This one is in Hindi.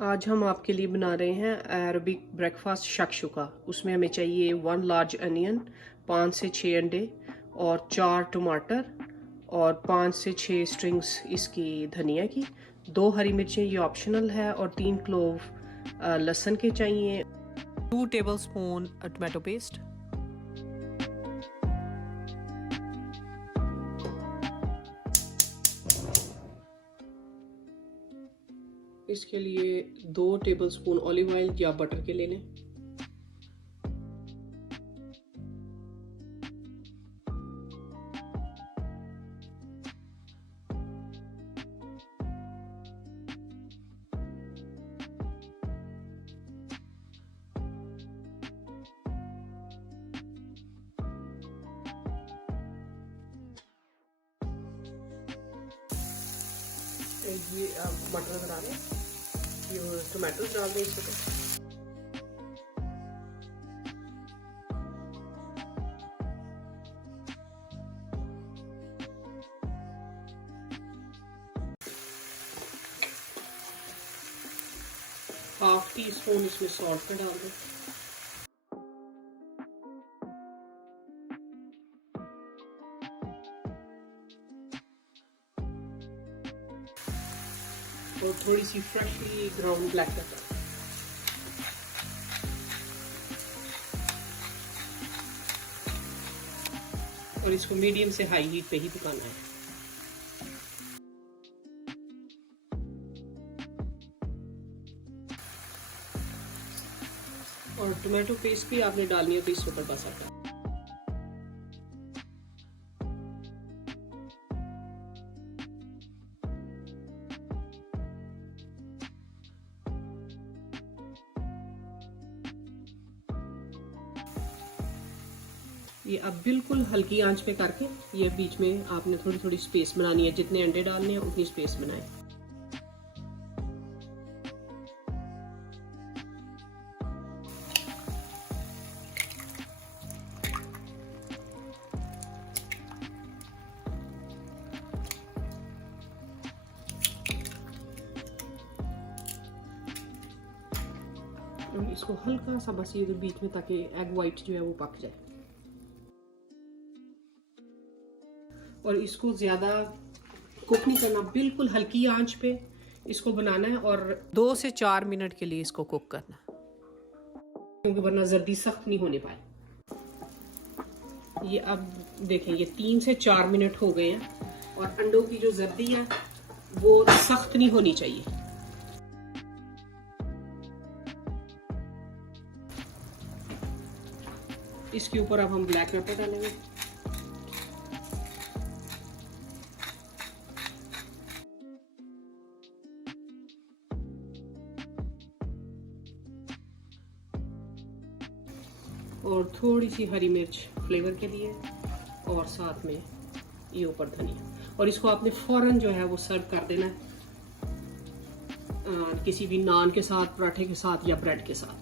आज हम आपके लिए बना रहे हैं अरबिक ब्रेकफास्ट शक्शुका। उसमें हमें चाहिए 1 लार्ज अनियन, 5 से 6 अंडे और 4 टमाटर और 5 से 6 स्ट्रिंग्स इसकी धनिया की, 2 हरी मिर्चें ये ऑप्शनल है और 3 क्लोव लहसुन के चाहिए, 2 टेबलस्पून टमाटो पेस्ट, इसके लिए 2 टेबलस्पून ऑलिव ऑयल या बटर के ले लें। ये मटर बना लें, ये टमाटो डाल दें इसमें। हाफ टी स्पून इसमें सॉल्ट का डाल दें। और थोड़ी सी फ्रेशली ग्राउंड ब्लैक पेपर। और इसको मीडियम से हाई हीट पे ही पकाना है। और टमाटो पेस्ट भी आपने डालनी है तो इसके ऊपर बस आता है। ये अब बिल्कुल हल्की आंच पे करके ये बीच में आपने थोड़ी थोड़ी स्पेस बनानी है, जितने अंडे डालने हैं उतनी स्पेस बनाएं। इसको हल्का सा बस ये बीच में ताकि एग वाइट जो है वो पक जाए। और इसको ज़्यादा कुक नहीं करना, बिल्कुल हल्की आंच पे इसको बनाना है और 2 से 4 मिनट के लिए इसको कुक करना, क्योंकि वरना जर्दी सख्त नहीं होने पाए। ये अब देखें ये 3 से 4 मिनट हो गए हैं और अंडों की जो जर्दी है वो सख्त नहीं होनी चाहिए। इसके ऊपर अब हम ब्लैक पेपर डालेंगे। और थोड़ी सी हरी मिर्च फ्लेवर के लिए और साथ में ये ऊपर धनिया। और इसको आपने फौरन जो है वो सर्व कर देना है किसी भी नान के साथ, पराठे के साथ या ब्रेड के साथ।